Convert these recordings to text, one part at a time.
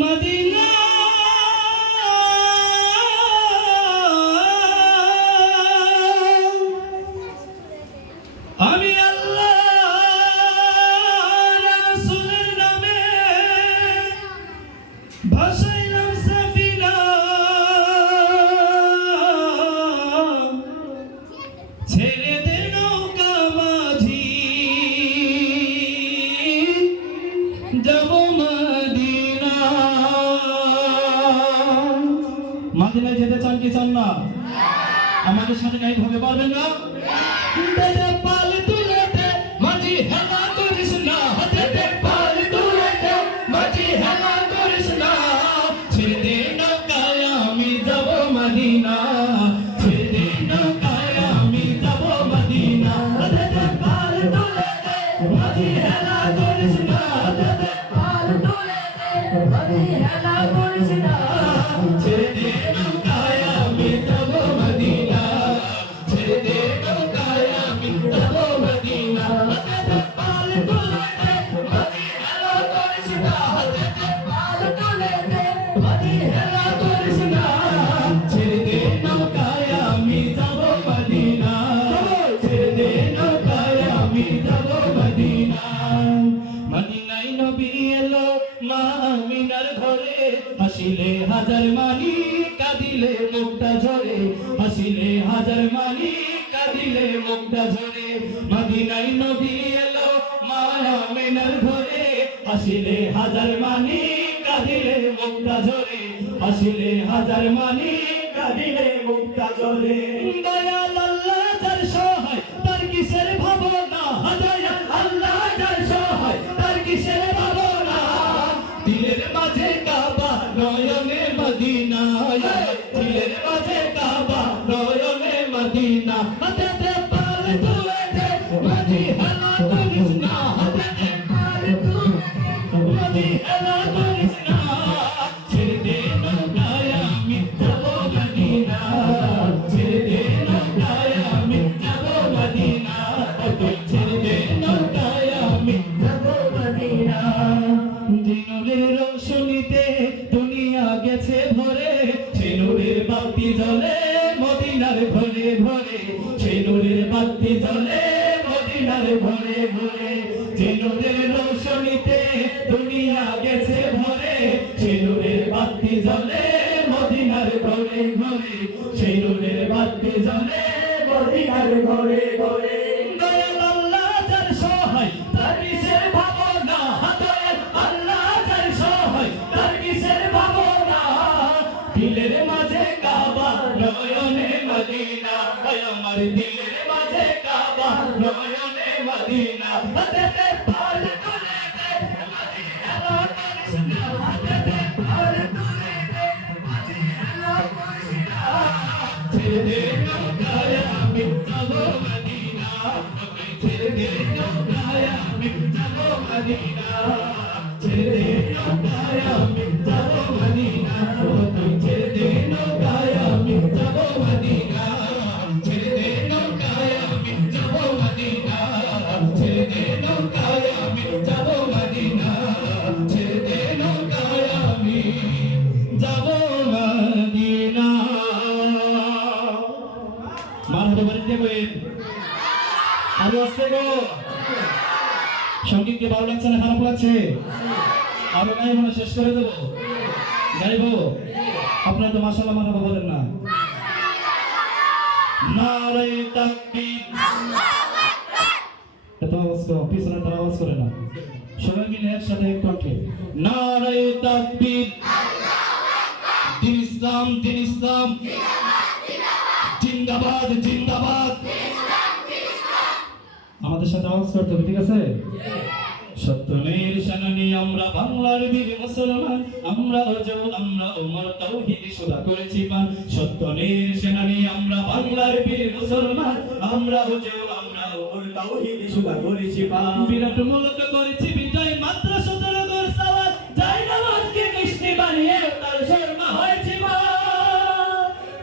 Medina আমি আল্লাহর রাসূলের নামে ভাসাইলাম সাফিনা ছেড়ে দে নৌকা মাঝি যাব মদিনা। মদিনায় যেতে চান কি চান না? আমাদের সাথে গাইতে হবে, পারবেন না? দে পাল তুলে দে মাঝি হেলা করিস না, দে পাল তুলে দে মাঝি হেলা করিস না, ছেড়ে দে নৌকায় আমি যাব মদিনা, ছেড়ে দে নৌকায় আমি যাব মদিনা, দে পাল তুলে দে মাঝি হেলা করিস না, দে পাল তুলে দে মাঝি হেলা করিস না, ছেড়ে দে নৌকায় আমি যাব মদিনা, ছেড়ে দে নৌকায় আমি যাব মদিনা, দে পাল তুলে দে মাঝি হেলা করিস না, দে পাল তুলে দে মাঝি হেলা করিস না, ছেড়ে দে নৌকায় আমি যাব মদিনা, ছেড়ে দে নৌকায় আমি যাব মদিনা। মদিনায় নবী এলো মা আমিনার ঘরে, হাসিলে হাজার মানি কাঁদিলে মুক্তা ঝরে, হাসিলে হাজার মানি কাঁদিলে মুক্তা ঝরে। মদিনায় নবী এলো মা আমিনার ঘরে, হাসিলে হাজার মানি কাঁদিলে মুক্তা ঝরে, হাসিলে হাজার মানি কাঁদিলে মুক্তা ঝরে। দয়াল আল্লাহ যার সহায় তার কিসের ভাবনা, দয়াল আল্লাহ যার সহায় তার কিসের ভাবনা, দিলের মাঝে কাবা নয়নে মদিনা, দিলের মাঝে কাবা নয়নে মদিনা, দে পাল তুলে দে মাঝি হেলা করিস না, দে পাল তুলে দে মাঝি হেলা করিস না, ছেড়ে দে নৌকায় আমি যাব মদিনা, ছেড়ে দে নৌকায় আমি যাব মদিনা, ছেড়ে দে নৌকায় আমি যাব মদিনা। দিনের রোশনীতে দুনিয়া গেছে ভরে, সেই নূরের বাতি জ্বলে মদিনার ঘরে ঘরে, সেই নূরের বাতি জ্বলে মদিনার ঘরে ঘরে, সেই নূরের রোশনীতে দুনিয়া গেছে ভরে, সেই নূরের বাতি জ্বলে মদিনার ঘরে ঘরে, সেই নূরের বাতি জ্বলে মদিনার ঘরে ঘরে। দয়াল আল্লাহ যার সহায় তার কিসের ভাবনা, দয়াল আল্লাহ যার সহায় তার কিসের ভাবনা, দিলের মাঝে কাবা নয়নে মদিনা, আমার দিলের মাঝে কাবা নয়নে মদিনা, দে পাল তুলে দে মাঝি হেলা করিস না, দে পাল তুলে দে মাঝি হেলা করিস না, ছেড়ে দে নৌকায় আমি যাব মদিনা, ছেড়ে দে নৌকায় আমি যাব মদিনা, ছেড়ে দে নৌকায় আমি যাব মদিনা, ছেড়ে দে নৌকায় আমি যাব মদিনা, ছেড়ে দে নৌকায় আমি যাব মদিনা, ছেড়ে দে নৌকায় আমি যাব মদিনা, ছেড়ে দে নৌকায় আমি যাব মদিনা। মারহাবা বলেন দেবেন আরো আসছে গো। সঙ্গীত কি ভালো লাগছে না খারাপ লাগছে? আরো গাইব না শেষ করে দেবো? গাইব? আপনারা তো মাশাআল্লাহ মারহাবা বলেন না। নারে তাকবীর, এত আওয়াজ করো, পিছনে তারা আওয়াজ করে না, সবাই মিলে একসাথে এক কণ্ঠে নারে তাকবীর, দিন ইসলাম দিন ইসলাম, জিন্দাবাদ জিন্দাবাদ। আমাদের সাথে আওয়াজ করতে হবে, ঠিক আছে? সত্যের সেনানী আমরা বাংলার বীর মুসলমান, আমরা অজয় আমরা ওমর তাওহীদ সুদা করেছি পান, সত্যের সেনানী আমরা বাংলার বীর মুসলমান, আমরা অজয় আমরা ওমর তাওহীদ সুদা করেছি পান, বিরাট মুলক করেছি বিজয় মাত্র 17 গর সাওয়াত, যাই নামাজকে কৃষ্ণ বানিয়ে তার শর্মা হয়েছে মা,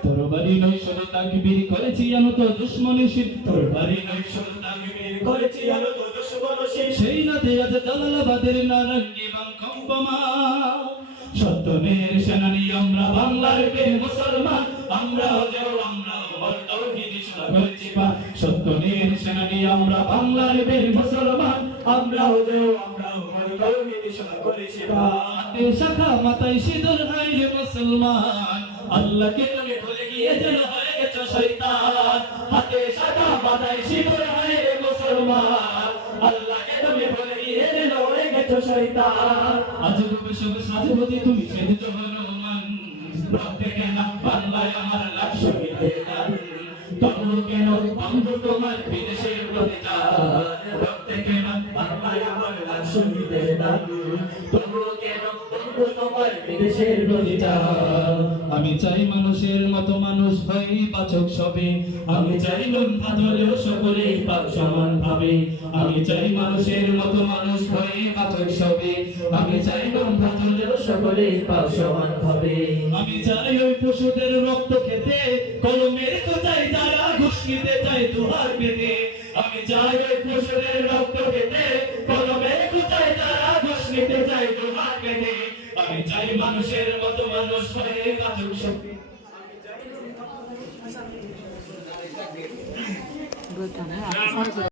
তরবারি নয় শুধু তাকবীর করেছি আনত দুশমনি শীত, তরবারি নয় শুধু তাকবীর করেছি আনত দুশমনি শীত, সেই নদী আছে জালালাবাদের নারঙ্গি বাম কম্পমা, সত্যের সেনানি আমরা বাংলার বীর মুসলমান আমরাও তৌহিদি সুরা করেছি পাঠ সত্যের সেনানি আমরা বাংলার বীর মুসলমান আমরাও তৌহিদি সুরা করেছি পাঠ হাতে শাখা মাথায় সিঁদুর হায় রে মুসলমান আল্লাহকে তুমি ভুলে গিয়ে যেন হয়ে গেছো শয়তান হাতে শাখা মাথায় সিঁদুর হায় রে মুসলমান আল্লাহকে তুমি ভুলে গিয়ে যেন হয়ে গেছো শয়তান আজ রূপে সব সাজবতি তুমি সেজেছো হনুমান প্রত্যেকে না বাংলায় আমার লাখ শহীদের গান তবু কেন অন্ধ তোমার বিদেশের প্রতিকার প্রত্যেকে না বাংলায় আমার লাখ শহীদের গান তবু কেন অন্ধ তোমার বিদেশের প্রতিকার আমি চাই মানুষের মতো মানুষ হয়ে বাচক সবে আমি চাই নুন ভাত হলেও সকলেই পাক সমান ভাবে আমি চাই মানুষের মতো মানুষ হয়ে বাচক সবে আমি চাই নুন ভাত হলেও সকলেই পাক সমান ভাবে আমি চাই ওই পশুদের রক্ত খেতে কলমের কোথায় তারা ঘুষ নিতে চাই দুহার পেতে আমি চাই ওই পশুদের রক্ত খেতে কলমের কোথায় তারা ঘুষ নিতে চাই দুহার পেতে আমি চাই মানুষের মতো মানুষ হয়ে বাচক সবে 그렇다네.